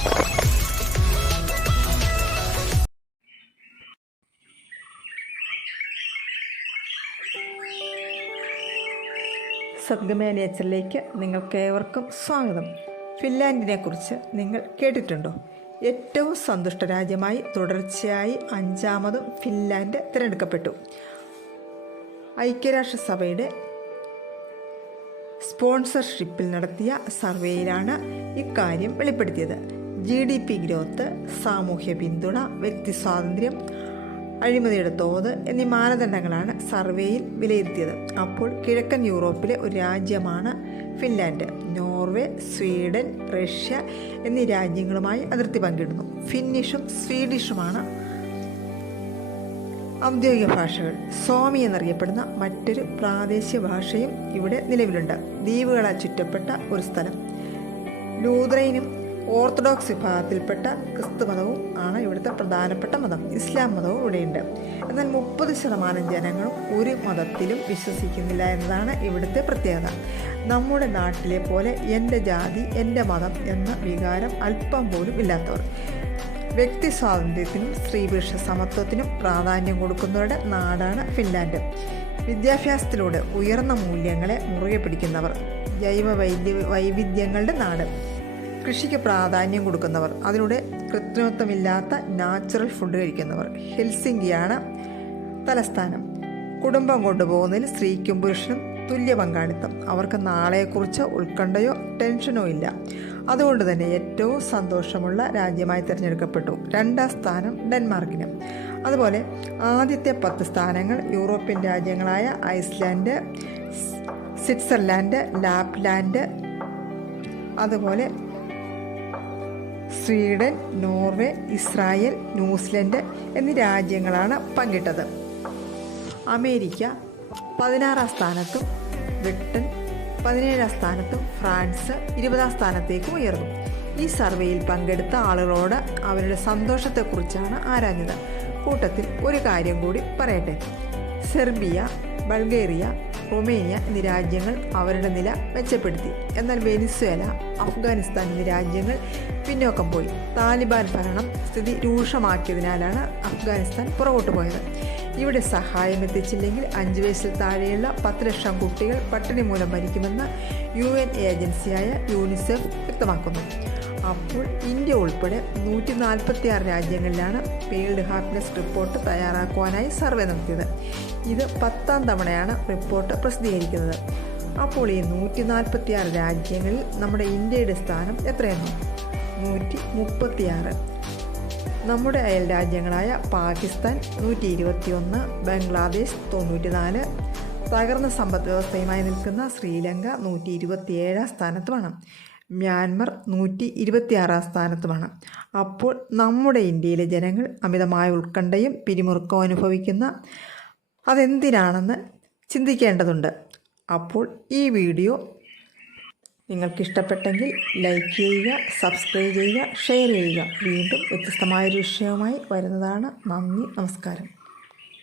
സദ്ഗമയ നേച്ചറിലേക്ക് നിങ്ങൾക്കേവർക്കും സ്വാഗതം. ഫിൻലാൻഡിനെ കുറിച്ച് നിങ്ങൾ കേട്ടിട്ടുണ്ടോ? ഏറ്റവും സന്തുഷ്ട രാജ്യമായി തുടർച്ചയായി 5ാമതും ഫിൻലാൻഡ് തിരഞ്ഞെടുക്കപ്പെട്ടു. ഐക്യരാഷ്ട്രസഭയുടെ സ്പോൺസർഷിപ്പിൽ നടത്തിയ സർവേയിലാണ് ഇക്കാര്യം വെളിപ്പെടുത്തിയത്. GDP ഗ്രോത്ത്, സാമൂഹ്യ പിന്തുണ, വ്യക്തി സ്വാതന്ത്ര്യം, അഴിമതിയുടെ തോത് എന്നീ മാനദണ്ഡങ്ങളാണ് സർവേയിൽ വിലയിരുത്തിയത്. അപ്പോൾ കിഴക്കൻ യൂറോപ്പിലെ ഒരു രാജ്യമാണ് ഫിൻലാൻഡ്. നോർവേ, സ്വീഡൻ, റഷ്യ എന്നീ രാജ്യങ്ങളുമായി അതിർത്തി പങ്കിടുന്നു. ഫിന്നിഷും സ്വീഡിഷുമാണ് ഔദ്യോഗിക ഭാഷകൾ. സ്വാമി എന്നറിയപ്പെടുന്ന മറ്റൊരു പ്രാദേശിക ഭാഷയും ഇവിടെ നിലവിലുണ്ട്. ദ്വീപുകളാൽ ചുറ്റപ്പെട്ട ഒരു സ്ഥലം. ലൂത്രനും ഓർത്തഡോക്സ് വിഭാഗത്തിൽപ്പെട്ട ക്രിസ്തു മതവും ആണ് ഇവിടുത്തെ പ്രധാനപ്പെട്ട മതം. ഇസ്ലാം മതവും ഇവിടെയുണ്ട്. എന്നാൽ 30% ജനങ്ങളും ഒരു മതത്തിലും വിശ്വസിക്കുന്നില്ല എന്നതാണ് ഇവിടുത്തെ പ്രത്യേകത. നമ്മുടെ നാട്ടിലെ പോലെ എൻ്റെ ജാതി, എൻ്റെ മതം എന്ന വികാരം അല്പം പോലും ഇല്ലാത്തവർ. വ്യക്തി സ്വാതന്ത്ര്യത്തിനും സ്ത്രീ പുരുഷ സമത്വത്തിനും പ്രാധാന്യം കൊടുക്കുന്നവരുടെ നാടാണ് ഫിൻലാൻഡ്. വിദ്യാഭ്യാസത്തിലൂടെ ഉയർന്ന മൂല്യങ്ങളെ മുറുകെ പിടിക്കുന്നവർ. ജൈവ വൈവിധ്യങ്ങളുടെ നാട്. കൃഷിക്ക് പ്രാധാന്യം കൊടുക്കുന്നവർ. അതിലൂടെ കൃത്രിമത്വമില്ലാത്ത നാച്ചുറൽ ഫുഡ് കഴിക്കുന്നവർ. ഹെൽസിങ്കിയാണ് തലസ്ഥാനം. കുടുംബം കൊണ്ടുപോകുന്നതിൽ സ്ത്രീക്കും പുരുഷനും തുല്യ പങ്കാളിത്തം. അവർക്ക് നാളെക്കുറിച്ച് ഉത്കണ്ഠയോ ടെൻഷനോ ഇല്ല. അതുകൊണ്ട് തന്നെ ഏറ്റവും സന്തോഷമുള്ള രാജ്യമായി തിരഞ്ഞെടുക്കപ്പെട്ടു. 2ാം സ്ഥാനം ഡെൻമാർക്കിന്. അതുപോലെ ആദ്യത്തെ 10 സ്ഥാനങ്ങൾ യൂറോപ്യൻ രാജ്യങ്ങളായ ഐസ്ലാൻഡ്, സ്വിറ്റ്സർലാൻഡ്, ലാപ്ലാൻഡ്, അതുപോലെ സ്വീഡൻ, നോർവേ, ഇസ്രായേൽ, ന്യൂസിലൻഡ് എന്നീ രാജ്യങ്ങളാണ് പങ്കിട്ടത്. അമേരിക്ക 16ാം സ്ഥാനത്തും ബ്രിട്ടൻ 17ാം സ്ഥാനത്തും ഫ്രാൻസ് 20ാം സ്ഥാനത്തേക്കും ഉയർന്നു. ഈ സർവേയിൽ പങ്കെടുത്ത ആളുകളോട് അവരുടെ സന്തോഷത്തെക്കുറിച്ചാണ് ആരാഞ്ഞത്. കൂട്ടത്തിൽ ഒരു കാര്യം കൂടി പറയട്ടെ. സെർബിയ, ബൾഗേറിയ, റൊമേനിയ എന്നീ രാജ്യങ്ങൾ അവരുടെ നില മെച്ചപ്പെടുത്തി. എന്നാൽ വെനിസ്വേല, അഫ്ഗാനിസ്ഥാൻ എന്നീ രാജ്യങ്ങൾ പിന്നോക്കം പോയി. താലിബാൻ ഭരണം സ്ഥിതി രൂക്ഷമാക്കിയതിനാലാണ് അഫ്ഗാനിസ്ഥാൻ പുറകോട്ട് പോയത്. ഇവിടെ സഹായം എത്തിച്ചില്ലെങ്കിൽ 5 വയസ്സിൽ താഴെയുള്ള 10 ലക്ഷം കുട്ടികൾ പട്ടിണി മൂലം മരിക്കുമെന്ന് UN ഏജൻസിയായ യൂണിസെഫ് വ്യക്തമാക്കുന്നു. അപ്പോൾ ഇന്ത്യ ഉൾപ്പെടെ 146 രാജ്യങ്ങളിലാണ് വേൾഡ് ഹാപ്പിനെസ് റിപ്പോർട്ട് തയ്യാറാക്കുവാനായി സർവേ നടത്തിയത്. ഇത് 10ാം തവണയാണ് റിപ്പോർട്ട് പ്രസിദ്ധീകരിക്കുന്നത്. അപ്പോൾ ഈ 146 രാജ്യങ്ങളിൽ നമ്മുടെ ഇന്ത്യയുടെ സ്ഥാനം എത്രയെന്നോ? 136. നമ്മുടെ അയൽ രാജ്യങ്ങളായ പാകിസ്ഥാൻ 121, ബംഗ്ലാദേശ് 94, തകർന്ന സമ്പദ് വ്യവസ്ഥയുമായി നിൽക്കുന്ന ശ്രീലങ്ക 127ാം സ്ഥാനത്തുമാണ്. മ്യാൻമർ 126ാം സ്ഥാനത്തുമാണ്. അപ്പോൾ നമ്മുടെ ഇന്ത്യയിലെ ജനങ്ങൾ അമിതമായ ഉത്കണ്ഠയും പിരിമുറുക്കവും അനുഭവിക്കുന്ന അതെന്തിനാണെന്ന് ചിന്തിക്കേണ്ടതുണ്ട്. അപ്പോൾ ഈ വീഡിയോ നിങ്ങൾക്കിഷ്ടപ്പെട്ടെങ്കിൽ ലൈക്ക് ചെയ്യുക, സബ്സ്ക്രൈബ് ചെയ്യുക, ഷെയർ ചെയ്യുക. വീണ്ടും വ്യത്യസ്തമായൊരു വിഷയവുമായി വരുന്നതാണ്. നന്ദി, നമസ്കാരം.